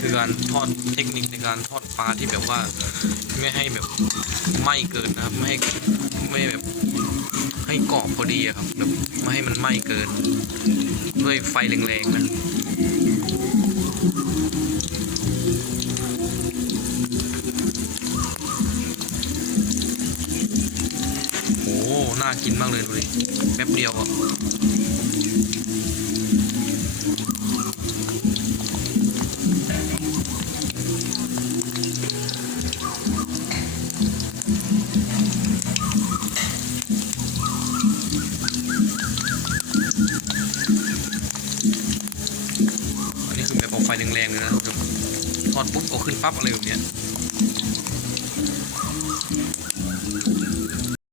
คือการทอดเทคนิคในการทอดปลาที่แบบว่าไม่ให้แบบไหม้เกินนะครับ ไม่ให้ไม่แบบให้กรอบพอดีครับแบบไม่ให้มันไหม้เกิน ด้วยไฟแรงๆนะโอ้น่ากินมากเลยดูดิแป๊บเดียวอะ แบบเอาไฟแรงๆเลยนะท่านผู้ชมทอดปุ๊บเอาขึ้นปั๊บอะไรแบบเนี้ย